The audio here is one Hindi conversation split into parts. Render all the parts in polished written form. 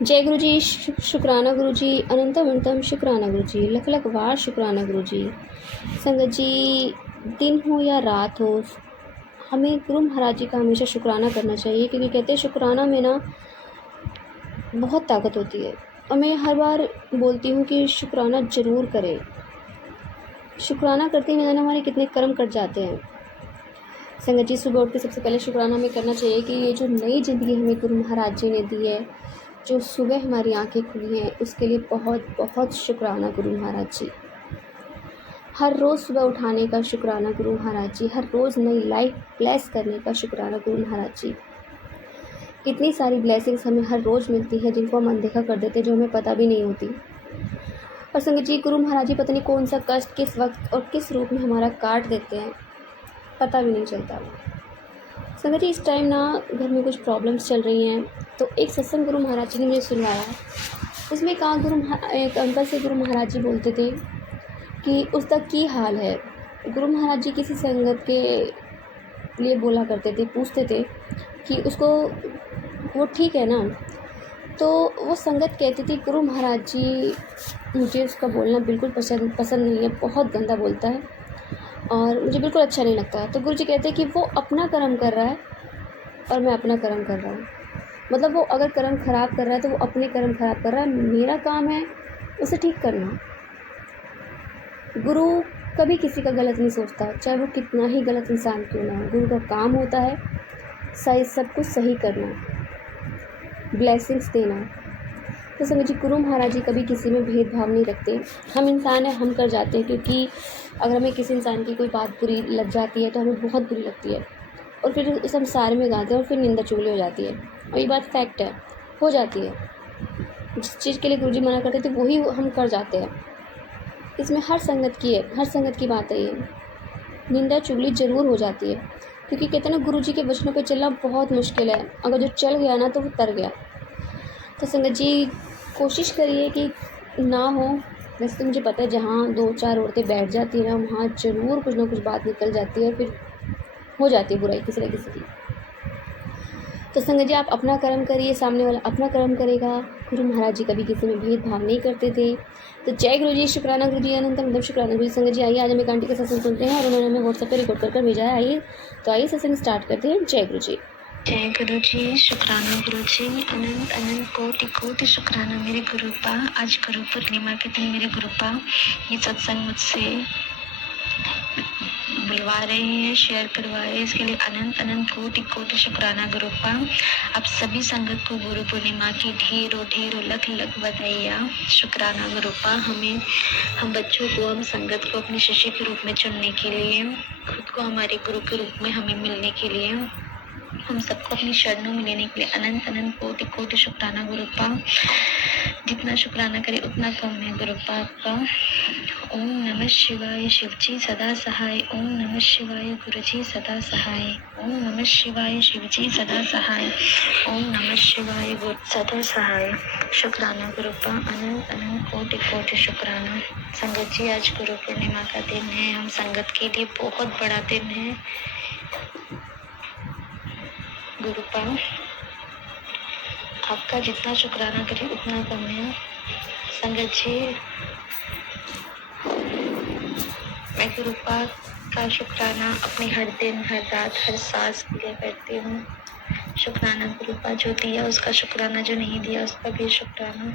जय गुरु जी, शुक्राना गुरु जी, अनंतम अनंतम शुक्राना गुरु जी, लख लख वार शुक्राना गुरु जी। संगत जी, दिन हो या रात हो, हमें गुरु महाराज जी का हमेशा शुक्राना करना चाहिए, क्योंकि कहते हैं शुक्राना में ना बहुत ताकत होती है। और मैं हर बार बोलती हूँ कि शुक्राना ज़रूर करें। शुक्राना करते ही जाना हमारे कितने कर्म कट जाते हैं। संगत जी, सुबह उठ के सबसे पहले शुक्राना हमें करना चाहिए कि ये जो नई ज़िंदगी हमें गुरु महाराज जी ने दी है, जो सुबह हमारी आंखें खुली हैं, उसके लिए बहुत बहुत शुक्राना गुरु महाराज जी। हर रोज़ सुबह उठाने का शुक्राना गुरु महाराज जी, हर रोज़ नई लाइफ ब्लेस करने का शुक्राना गुरु महाराज जी। इतनी सारी ब्लेसिंग्स हमें हर रोज़ मिलती है जिनको हम अनदेखा कर देते हैं, जो हमें पता भी नहीं होती। और संगत जी, गुरु महाराज जी पता नहीं कौन सा कष्ट किस वक्त और किस रूप में हमारा काट देते हैं, पता भी नहीं चलता। संगत जी, इस टाइम ना घर में कुछ प्रॉब्लम्स चल रही हैं, तो एक सत्संग गुरु महाराज जी ने मुझे सुनवाया। उसमें कहा एक अंकल से गुरु महाराज जी बोलते थे कि उसका की हाल है। गुरु महाराज जी किसी संगत के लिए बोला करते थे, पूछते थे कि उसको वो ठीक है ना। तो वो संगत कहती थी, गुरु महाराज जी मुझे उसका बोलना बिल्कुल पसंद नहीं है, बहुत गंदा बोलता है और मुझे बिल्कुल अच्छा नहीं लगता है। तो गुरु जी कहते हैं कि वो अपना कर्म कर रहा है और मैं अपना कर्म कर रहा हूँ। मतलब वो अगर कर्म ख़राब कर रहा है तो वो अपने कर्म ख़राब कर रहा है, मेरा काम है उसे ठीक करना। गुरु कभी किसी का गलत नहीं सोचता, चाहे वो कितना ही गलत इंसान क्यों ना हो। गुरु का काम होता है सही, सब कुछ सही करना, ब्लेसिंग्स देना। तो संगत जी, गुरु महाराज जी कभी किसी में भेदभाव नहीं रखते। हम इंसान हैं, हम कर जाते हैं, क्योंकि अगर हमें किसी इंसान की कोई बात बुरी लग जाती है तो हमें बहुत बुरी लगती है और फिर उस हम सारे में गाते हैं और फिर निंदा चुगली हो जाती है। और ये बात फैक्ट है, हो जाती है। जिस चीज़ के लिए गुरु जी मना करते थे वही हम कर जाते हैं। इसमें हर संगत की बात है। ये निंदा चुगली ज़रूर हो जाती है, क्योंकि कहते हैं ना, गुरु जी के वचनों पे चलना बहुत मुश्किल है। अगर जो चल गया ना तो वो तर गया। तो संगत जी, कोशिश करिए कि ना हो। वैसे तो मुझे पता है जहाँ 2-4 औरतें बैठ जाती है ना, वहाँ ज़रूर कुछ ना कुछ बात निकल जाती है, फिर हो जाती है बुराई किसी न किसी की। तो संगत जी, आप अपना कर्म करिए, सामने वाला अपना कर्म करेगा। गुरु महाराज जी कभी किसी में भेदभाव नहीं करते थे। तो जय गुरु जी, शुक्राना गुरु जी, अनंतम मतलब शुक्राना गुरु जी। संगत जी, आइए आज हम एक आंटी का सत्संग सुनते हैं और उन्होंने हमें व्हाट्सएप पे रिकॉर्ड कर भेजा है। आइए सत्संग स्टार्ट करते हैं। जय गुरु जी। जय गुरु जी, शुक्राना गुरु जी, अनंत अनंत कोटि कोटि शुक्राना मेरे गुरुपा। आज गुरु पूर्णिमा के दिन मेरे गुरुपा ये सत्संग मुझसे बुलवा रहे हैं, शेयर करवा रहे हैं, इसके लिए अनंत अनंत कोटि कोटि शुक्राना गुरुपा। आप सभी संगत को गुरु पूर्णिमा की ढेरों ढेरों लख लख बधाइयाँ। शुक्राना गुरुपा। हम बच्चों को, हम संगत को अपने शिष्य के रूप में चुनने के लिए, खुद को हमारे गुरु के रूप में हमें मिलने के लिए, हम सबको अपनी शरणों में लेने के लिए अनंत अनंत कोटि कोटि शुक्राना गुरुपा। जितना शुक्राना करे उतना कम है गुरुपा आपका। ओम नमः शिवाय शिव जी सदा सहाय। ओम नमः शिवाय गुरु जी सदा सहाय। ओम नमः शिवाय शिव जी सदा सहाय। ओम नमः शिवाय गुरु सदा सहाय। शुक्राना गुरुपा, अनंत अनंत कोटि कोटि शुक्राना। संगत जी, आज गुरु पूर्णिमा का दिन है। हम संगत के लिए बहुत बड़ा दिन है गुरुपा। आपका जितना शुक्राना करे उतना कम है संगत जी। मैं गुरुपा का शुक्राना अपने हर दिन, हर रात, हर सांस के लिए करती हूँ। शुक्राना गुरुपा, जो दिया उसका शुक्राना, जो नहीं दिया उसका भी शुक्राना,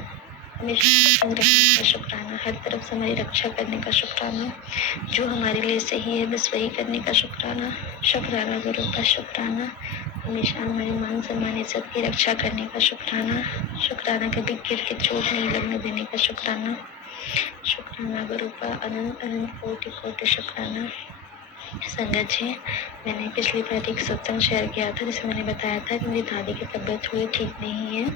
हमेशा संग रहने का शुक्राना, हर तरफ से हमारी रक्षा करने का शुक्राना, जो हमारे लिए सही है बस वही करने का शुक्राना। शुक्राना गुरुपा, शुक्राना हमेशा हमारे मान सम्मान इज्जत की रक्षा करने का शुक्राना। शुक्राना कभी गिर के चोट नहीं लगने देने का शुक्राना। शुक्राना गुरुपा, अनंत अनंत कोटि कोटि शुक्राना। संगत जी, मैंने पिछली बार एक सत्संग शेयर किया था जिसमें मैंने बताया था कि मेरी दादी की तबीयत थोड़ी ठीक नहीं है,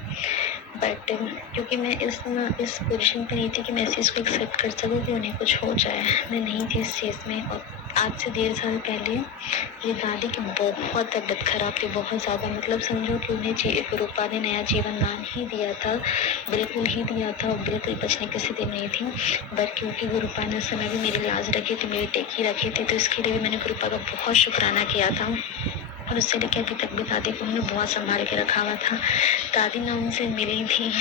बट क्योंकि मैं इस पोजीशन पे नहीं थी कि मैं इस चीज़ को एक्सेप्ट कर सकूँ कि उन्हें कुछ हो जाए, मैं नहीं थी इस चीज़ में। और आज से 1.5 साल पहले मेरी दादी की बहुत तबीयत खराब थी, बहुत ज़्यादा। मतलब समझो कि उन्हें गुरुपा ने नया जीवन दान ही दिया था, बिल्कुल ही दिया था, और बिल्कुल बचने की स्थिति नहीं थी। बट क्योंकि गुरुपा ने उस समय भी मेरी लाज रखी थी, मेरी टेकी रखी थी, तो इसके लिए भी मैंने गुरुपा का बहुत शुक्राना किया था। और उससे लेकर अभी तक भी दादी को उन्होंने बहुत संभाल के रखा हुआ था। दादी ना उनसे मिली थी,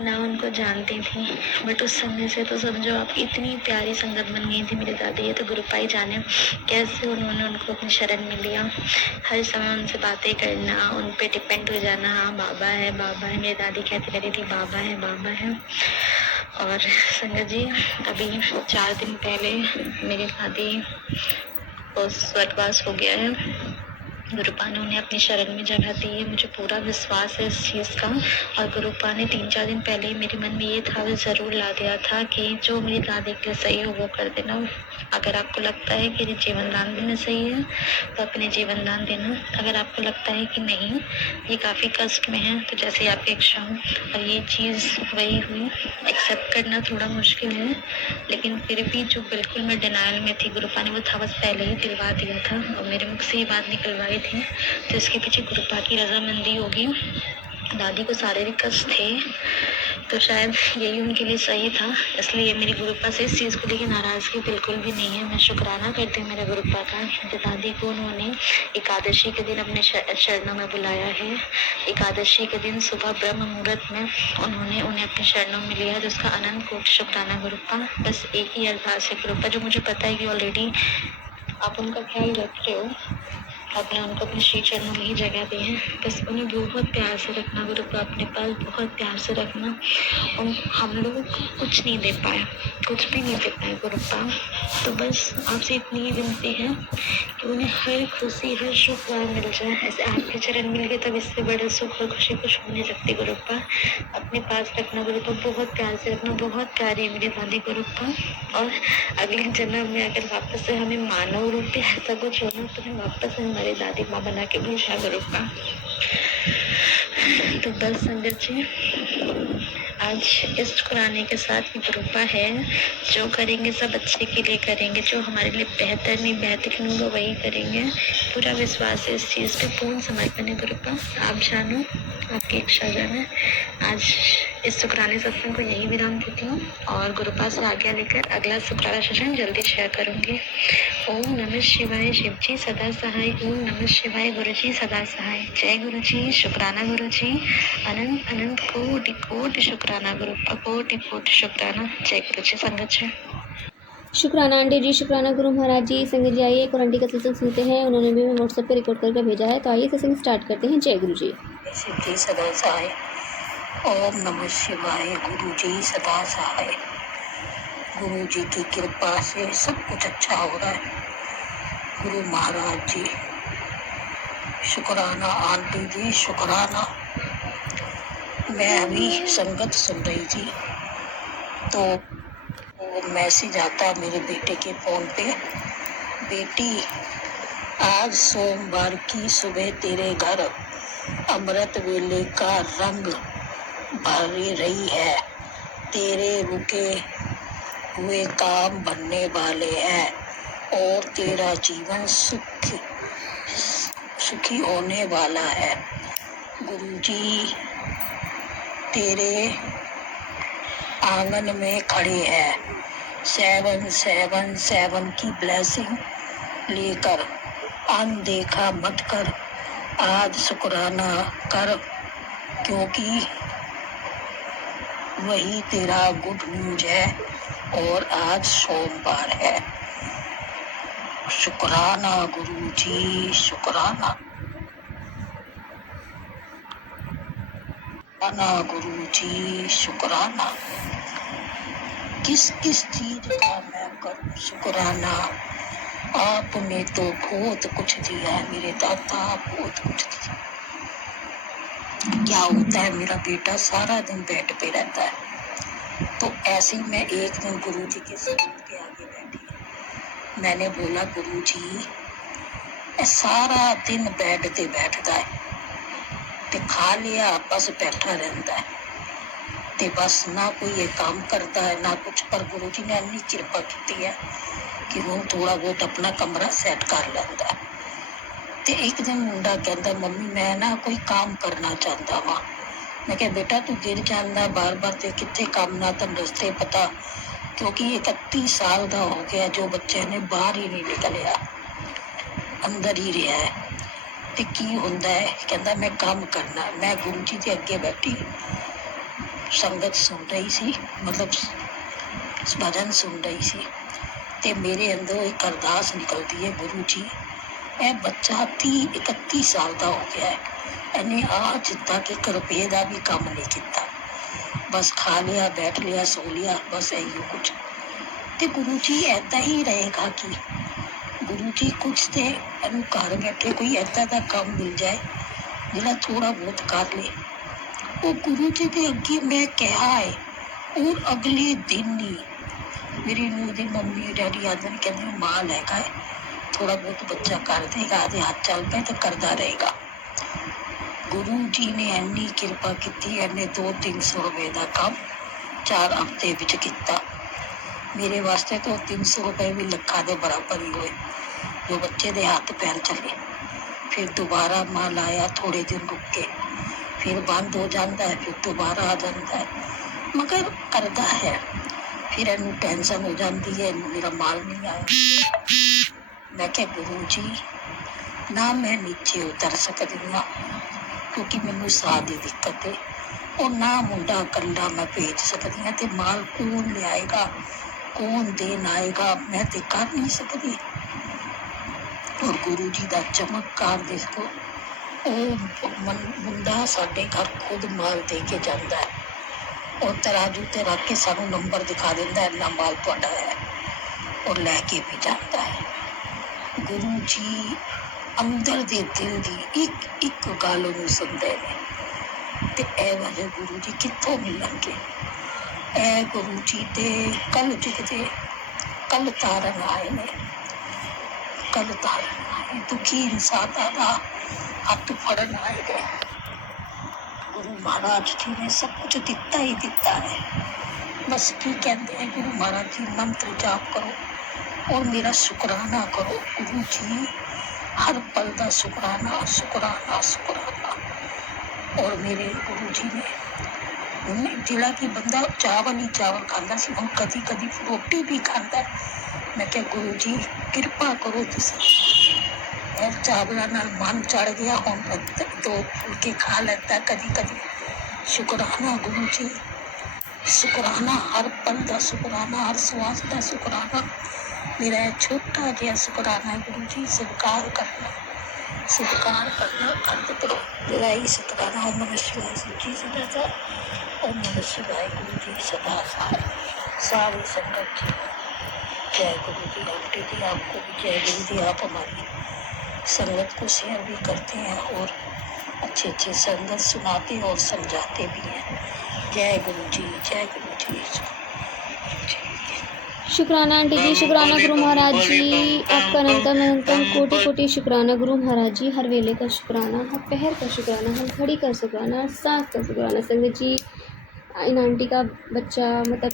ना उनको जानती थी, बट उस समय से तो समझो आप इतनी प्यारी संगत बन गई थी मेरी दादी। ये तो गुरु पाई जाने कैसे उन्होंने उनको अपनी शरण में लिया। हर समय उनसे बातें करना, उन पे डिपेंड हो जाना, हाँ बाबा है बाबा है, मेरी दादी कहती रहती थी बाबा है बाबा है। और संगत जी, अभी 4 दिन पहले मेरी दादी को स्वर्गवास हो गया है। गुरुपा ने उन्हें अपनी शरण में जगह दी है, मुझे पूरा विश्वास है इस चीज़ का। और गुरुपा ने 3-4 दिन पहले ही मेरे मन में ये था, वो ज़रूर ला दिया था कि जो मेरी दादी के लिए सही हो वो कर देना। अगर आपको लगता है कि जीवन दान देना सही है तो अपने जीवन दान देना। अगर आपको लगता है कि नहीं, ये काफ़ी कष्ट में है, तो जैसे आपकी इच्छा हो। और ये चीज़ वही हुई। एक्सेप्ट करना थोड़ा मुश्किल है, लेकिन फिर भी जो बिल्कुल मैं डिनायल में थी, गुरुपा ने वो था बस पहले ही दिलवा दिया था और मेरे मुख से ये बात निकलवाई थी। तो इसके पीछे गुरुपा की रजामंदी होगी। दादी को शारीरिक कष्ट थे, तो शायद यही उनके लिए सही था। इसलिए मेरी गुरुपा से इस चीज़ को लेकर नाराज़गी बिल्कुल भी नहीं है। मैं शुक्राना करती हूँ मेरे गुरुपा का कि दादी को उन्होंने एकादशी के दिन अपने चरणों में बुलाया है। एकादशी के दिन सुबह ब्रह्म मुहूर्त में उन्होंने उन्हें अपने चरणों में लिया, जिसका अनंत कोटि शुक्राना गुरुपा। बस एक ही अरदास है गुरुपा, जो मुझे पता है कि ऑलरेडी आप उनका ख्याल रख रहे हो, आपने उनको अपने श्री चरणों में ही जगह दी है। बस उन्हें बहुत प्यार से रखना गुरुपा, अपने पास बहुत प्यार से रखना। हम लोग कुछ नहीं दे पाए, कुछ भी नहीं दे पाए गुरुपा, तो बस आपसे इतनी ही विनती है कि उन्हें हर खुशी हर सुख मिल जाए। ऐसे आपके चरण मिल गए, तब इससे बड़े सुख और खुशी कुछ हो नहीं सकती गुरुपा। अपने पास रखना गुरुपा, बहुत प्यार से रखना। बहुत प्यारी है मेरी दादी गुरुपा। और अगले जन्म में अगर वापस से हमें मानव रूप में ऐसा कुछ होना, तो हमें वापस से हमारी दादी माँ बना के भेजा गुरुपा। तो बस संगत जी, आज इस शुक्राने के साथ की गुरुपा है, जो करेंगे सब अच्छे के लिए करेंगे, जो हमारे लिए बेहतर नहीं बेहतरीन होगा वही करेंगे। पूरा विश्वास है इस चीज़ पे, पूर्ण समर्पण है गुरुपा। आप जानो, आपकी इच्छा जाने। आज इस शुक्राने सत्संग को यही विराम देती हूँ और गुरुपा से आज्ञा लेकर अगला शुक्राना सेशन जल्दी शेयर करूँगी। ओम नमः शिवाय, शिव जी सदा सहाय। ओम नमः शिवाय, गुरु जी सदा सहाय। जय गुरु जी, शुक्राना गुरु जी। अनंत अनंत कोटि कोटि शुक्राना गुरुपा, कोटि कोटि शुक्राना। जय गुरु जी संगत जी। शुक्राना आंटी जी, शुक्राना गुरु महाराज जी। संगत जी आइए एक और आंटी का सत्संग सुनते हैं, उन्होंने भी मैं व्हाट्सएप पे रिकॉर्ड करके भेजा है, तो आइए सत्संग स्टार्ट करते हैं। जय गुरु जी। शिव जी सदा सहाय। ओम नमः शिवाय, गुरु जी सदा सहाय। गुरु जी की कृपा से सब कुछ अच्छा हो रहा है। गुरु महाराज जी शुक्राना, आंटी जी शुक्राना। मैं अभी संगत सुन रही थी तो वो मैसेज आता मेरे बेटे के फ़ोन पे, बेटी आज सोमवार की सुबह तेरे घर अमृत वेले का रंग भर रही है, तेरे रुके हुए काम बनने वाले हैं और तेरा जीवन सुखी होने वाला है। गुरुजी तेरे आंगन में खड़े हैं, 777 की ब्लेसिंग लेकर। अनदेखा मत कर, आज शुक्राना कर, क्योंकि वही तेरा गुड न्यूज है और आज सोमवार है। शुक्राना गुरुजी, शुक्राना। गुरुजी शुक्राना। किस किस चीज का मैं करूं शुक्राना। आपने तो बहुत कुछ दिया है मेरे दादा, बहुत कुछ दिया। क्या होता है, मेरा बेटा सारा दिन बेड पे रहता है, तो ऐसे ही मैं एक दिन गुरुजी के सलून के आगे बैठी। मैंने बोला गुरुजी सारा दिन बेड पे बैठता है ते खा लिया बस बैठा रहता है, ते बस ना कोई ये काम करता है ना कुछ। पर गुरुजी ने इतनी कृपा की है कि वो थोड़ा बहुत अपना कमरा सेट कर लेता है। ते एक दिन मुंडा कहता, मम्मी मैं ना कोई काम करना चाहता वा। मैं कहा बेटा तू गिर जाना बार बार, ते कितने काम ना तन रस्ते पता, क्योंकि 31 साल का हो गया जो बच्चे ने बाहर ही नहीं निकलिया, अंदर ही रहा है। ਤੇ ਕੀ ਹੁੰਦਾ ਹੈ, ਕਹਿੰਦਾ ਮੈਂ ਕੰਮ ਕਰਨਾ। ਮੈਂ ਗੁਰੂ ਜੀ ਦੇ ਅੱਗੇ ਬੈਠੀ ਸੰਗਤ ਸੁਣ ਰਹੀ ਸੀ, ਮਤਲਬ ਭਜਨ ਸੁਣ ਰਹੀ ਸੀ, ਤੇ ਮੇਰੇ ਅੰਦਰੋਂ ਇੱਕ ਅਰਦਾਸ ਨਿਕਲਦੀ ਹੈ, ਗੁਰੂ ਜੀ ਇਹ ਬੱਚਾ 30-31 ਸਾਲ ਦਾ ਹੋ ਗਿਆ ਹੈ, ਇਹਨੇ ਅੱਜ ਤੱਕ 1 ਰੁਪਏ ਦਾ ਵੀ ਕੰਮ ਨਹੀਂ ਕੀਤਾ, ਬਸ ਖਾ ਲਿਆ, ਬੈਠ ਲਿਆ, ਸੋ ਲਿਆ, ਬਸ ਇਹੀ ਕੁਝ। ਤੇ ਗੁਰੂ ਜੀ ਏਦਾਂ ਹੀ ਰਹੇਗਾ ਕਿ ਗੁਰੂ ਜੀ ਕੁਛ ਤੇ ਇਹਨੂੰ ਘਰ ਬੈਠੇ ਕੋਈ ਏਦਾਂ ਦਾ ਕੰਮ ਮਿਲ ਜਾਏ ਜਿਹੜਾ ਥੋੜਾ ਬਹੁਤ ਕਰ ਲੇ। ਉਹ ਗੁਰੂ ਜੀ ਦੇ ਅੱਗੇ ਮੈਂ ਕਿਹਾ ਹੈ, ਔਰ ਅਗਲੇ ਦਿਨ ਹੀ ਮੇਰੀ ਨੂੰਹ ਦੀ ਮੰਮੀ ਡੈਡੀ ਆਦਿ ਨੇ ਕਹਿੰਦੇ ਮਾਲ ਹੈਗਾ ਹੈ, ਥੋੜਾ ਬਹੁਤ ਬੱਚਾ ਕਰ ਦੇਗਾ, ਆਦੇ ਹੱਥ ਚੱਲ ਪਏ ਤਾਂ ਕਰਦਾ ਰਹੇਗਾ। ਗੁਰੂ ਜੀ ਨੇ ਇੰਨੀ ਕਿਰਪਾ ਕੀਤੀ, ਇਹਨੇ 200-300 ਰੁਪਏ ਦਾ ਕੰਮ 4 ਹਫ਼ਤੇ ਵਿੱਚ ਕੀਤਾ। ਮੇਰੇ ਵਾਸਤੇ ਤਾਂ 300 ਰੁਪਏ ਵੀ ਲੱਖਾਂ ਦੇ ਬਰਾਬਰ ਹੀ ਹੋਏ, ਜੋ ਬੱਚੇ ਦੇ ਹੱਥ ਪੈਰ ਚੱਲੇ। ਫਿਰ ਦੁਬਾਰਾ ਮਾਲ ਆਇਆ, ਥੋੜੇ ਦਿਨ ਰੁਕ ਕੇ ਫਿਰ ਬੰਦ ਹੋ ਜਾਂਦਾ ਹੈ, ਫਿਰ ਦੁਬਾਰਾ ਆ ਜਾਂਦਾ ਹੈ, ਮਗਰ ਕਰਦਾ ਹੈ। ਫਿਰ ਇਹਨੂੰ ਟੈਨਸ਼ਨ ਹੋ ਜਾਂਦੀ ਹੈ, ਮੇਰਾ ਮਾਲ ਨਹੀਂ ਆਇਆ। ਮੈਂ ਕਿਹਾ ਗੁਰੂ ਜੀ ਨਾ ਮੈਂ ਨੀਚੇ ਉਤਰ ਸਕਦੀ ਹਾਂ ਕਿਉਂਕਿ ਮੈਨੂੰ ਸਾਹ ਦੀ ਦਿੱਕਤ ਹੈ, ਉਹ ਨਾ ਮੁੰਡਾ ਇਕੱਲਾ ਮੈਂ ਭੇਜ ਸਕਦੀ ਹਾਂ, ਤੇ ਮਾਲ ਕੌਣ ਲਿਆਏਗਾ, ਕੌਣ ਦੇਣ ਆਏਗਾ, ਮੈਂ ਤੇ ਕਰ ਨਹੀਂ ਸਕਦੀ। ਔਰ ਗੁਰੂ ਜੀ ਦਾ ਚਮਤਕਾਰ ਦੇਖੋ, ਉਹ ਮੁੰਡਾ ਸਾਡੇ ਘਰ ਖੁਦ ਮਾਲ ਦੇ ਕੇ ਜਾਂਦਾ ਹੈ, ਔਰ ਤਰਾਜੂ ਤੇ ਰੱਖ ਕੇ ਸਾਨੂੰ ਨੰਬਰ ਦਿਖਾ ਦਿੰਦਾ, ਇੰਨਾ ਮਾਲ ਤੁਹਾਡਾ ਹੈ, ਔਰ ਲੈ ਕੇ ਵੀ ਜਾਂਦਾ ਹੈ। ਗੁਰੂ ਜੀ ਅੰਦਰ ਦੇ ਦਿਲ ਦੀ ਇੱਕ ਗੱਲ ਨੂੰ ਸੁਣਦੇ ਨੇ, ਤੇ ਇਹੋ ਜਿਹੇ ਗੁਰੂ ਜੀ ਕਿੱਥੋਂ ਮਿਲਣਗੇ। ਇਹ ਗੁਰੂ ਜੀ ਤੇ ਕੱਲ ਯੁੱਗ ਦੇ ਕੱਲ ਤਾਰਨ ਆਏ ਨੇ, ਕੱਲ ਤਾਰਨ ਆਏ, ਦੁਖੀ ਇਨਸਾਨਾਂ ਦਾ ਹੱਥ ਫੜਨ ਆਏ ਨੇ। ਗੁਰੂ ਮਹਾਰਾਜ ਜੀ ਨੇ ਸਭ ਕੁਝ ਦਿੱਤਾ ਹੀ ਦਿੱਤਾ ਹੈ, ਬਸ ਕੀ ਕਹਿੰਦੇ हैं गुरु महाराज जी, मंत्र जाप करो और मेरा शुक्राना करो। गुरु जी हर पल का शुक्राना शुक्राना शुक्राना। और मेरे गुरु जी ने जिला कि बंदा चावल ही चावल खाता सी, हम कदी कदी रोटी भी खाता है। मैं क्या गुरु जी कृपा करो, तुम चावलों नाल मन चढ़ गया, हम 2 फुलके खा लेता कदी कदी। शुक्राना गुरु जी, शुक्राना हर पल का शुक्राना, हर श्वास का शुक्राना। मेरा छोटा जहा शुक्राना है गुरु जी, स्वीकार करना अंत करो मेरा ही शुक्राना। ओम नमः शिवाय जी सदा सा, ओम नमः शिवाय गुरु जी सदा सारी संगत जी जय गुरु जी। आंटी जी आपको भी जय गुरु जी। आप हमारी संगत को शेयर भी करते हैं और अच्छे अच्छे संगत सुनाते और समझाते भी हैं। जय गुरु जी, जय गुरु जी। शुक्राना आंटी जी, शुक्राना गुरु महाराज जी, आपका अनंतम अनंतम कोटि कोटि शुक्राना गुरु महाराज जी। हर वेले का शुक्राना, हर पहर का शुक्राना, हर घड़ी का शुक्राना, हर सांस का शुक्राना। संगत जी इन आंटी का बच्चा मतलब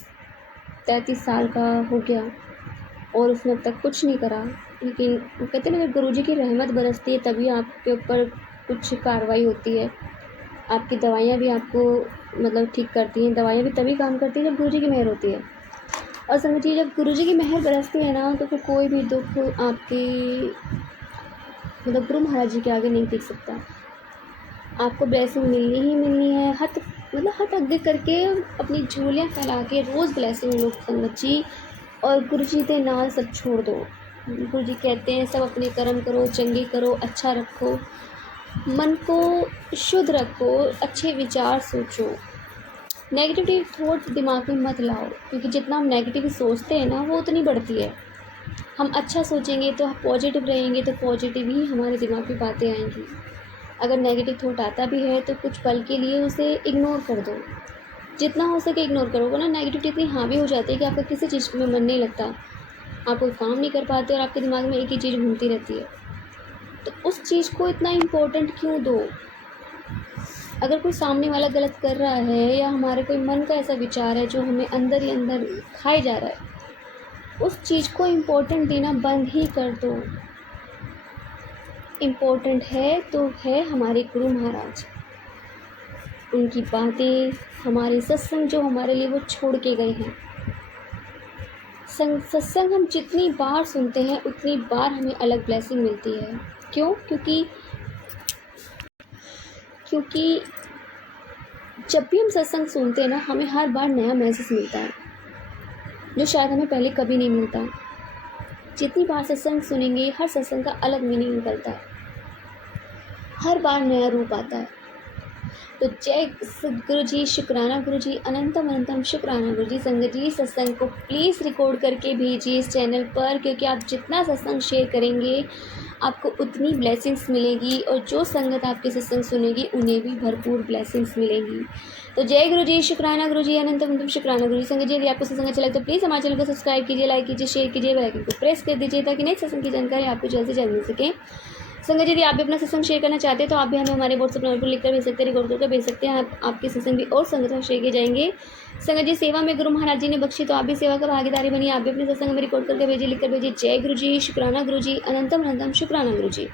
33 साल का हो गया और उसने अब तक कुछ नहीं करा, लेकिन कहते हैं ना गुरु जी की रहमत बरसती है तभी आपके ऊपर कुछ कार्रवाई होती है। आपकी दवाइयाँ भी आपको मतलब ठीक करती हैं, दवाइयाँ भी तभी काम करती हैं जब गुरु जी की मेहर होती है। और समझ लीजिए जब गुरु जी की मेहर बरसती है ना, तो फिर कोई भी दुख आपकी मतलब गुरु महाराज जी के आगे नहीं टिक सकता। आपको ब्लेसिंग मिलनी ही मिलनी है। हाथ आगे करके अपनी झोलियाँ फैला के रोज़ ब्लेसिंग लो संगत जी, और गुरु जी के नाल सब छोड़ दो। गुरु जी कहते हैं सब अपने कर्म करो, चंगे करो, अच्छा रखो, मन को शुद्ध रखो, अच्छे विचार सोचो, नेगेटिव थॉट दिमाग में मत लाओ, क्योंकि जितना हम नेगेटिव सोचते हैं ना वो उतनी बढ़ती है। हम अच्छा सोचेंगे तो पॉजिटिव रहेंगे तो पॉजिटिव ही हमारे दिमाग में बातें आएंगी। अगर नेगेटिव थॉट आता भी है तो कुछ पल के लिए उसे इग्नोर कर दो, जितना हो सके इग्नोर करो, वरना नेगेटिविटी इतनी हावी हो जाती है कि आपका किसी चीज़ में मन नहीं लगता, आप कोई काम नहीं कर पाते और आपके दिमाग में एक ही चीज़ घूमती रहती है। तो उस चीज़ को इतना इम्पोर्टेंट क्यों दो? अगर कोई सामने वाला गलत कर रहा है या हमारे कोई मन का ऐसा विचार है जो हमें अंदर ही अंदर खाए जा रहा है, उस चीज़ को इम्पोर्टेंट देना बंद ही कर दो। इम्पोर्टेंट है तो है हमारे गुरु महाराज, उनकी बातें, हमारे सत्संग जो हमारे लिए वो छोड़ के गए हैं। सत्संग हम जितनी बार सुनते हैं उतनी बार हमें अलग ब्लेसिंग मिलती है। क्यों? क्योंकि क्योंकि जब भी हम सत्संग सुनते हैं ना, हमें हर बार नया मैसेज मिलता है जो शायद हमें पहले कभी नहीं मिलता। जितनी बार सत्संग सुनेंगे, हर सत्संग का अलग मीनिंग निकलता है, हर बार नया रूप आता है। तो जय सद्गुरु जी, शुक्राना गुरु जी, अनंतम अनंतम शुक्राना गुरु जी। संगत जी, सत्संग को प्लीज़ रिकॉर्ड करके भेजिए इस चैनल पर, क्योंकि आप जितना सत्संग शेयर करेंगे आपको उतनी ब्लेसिंग्स मिलेगी, और जो संगत आपके सत्संग सुनेगी उन्हें भी भरपूर ब्लेसिंग्स मिलेगी। तो जय गुरु जी, शुक्राना गुरु जी, अनंतम अनंतम शुक्राना गुरु जी। संगत जी, यदि आपको सत्संग अच्छा लगे तो प्लीज़ हमारे चैनल को सब्सक्राइब कीजिए, लाइक कीजिए, शेयर कीजिए, बेल आइकन को प्रेस कर दीजिए, ताकि नेक्स्ट सत्संग की जानकारी आपको जल्द से जल्द मिल सके। संगत जी, यदि आप भी अपना सत्संग शेयर करना चाहते हैं तो आप भी हमें हमारे व्हाट्सएप नंबर पर लिखकर भेज सकते हैं, रिकॉर्ड करके भेज सकते हैं। आपके सत्संग भी और संगत में शेयर किए जाएंगे। संगत जी, सेवा में गुरु महाराज जी ने बख्शी, तो आप भी सेवा का भागीदारी बनिए। आप भी अपने सत्संग में रिकॉर्ड करके भेजिए, लिखकर भेजिए। जय गुरु जी, शुक्राना गुरु जी, अनंतम अनंतम शुक्राना गुरु जी।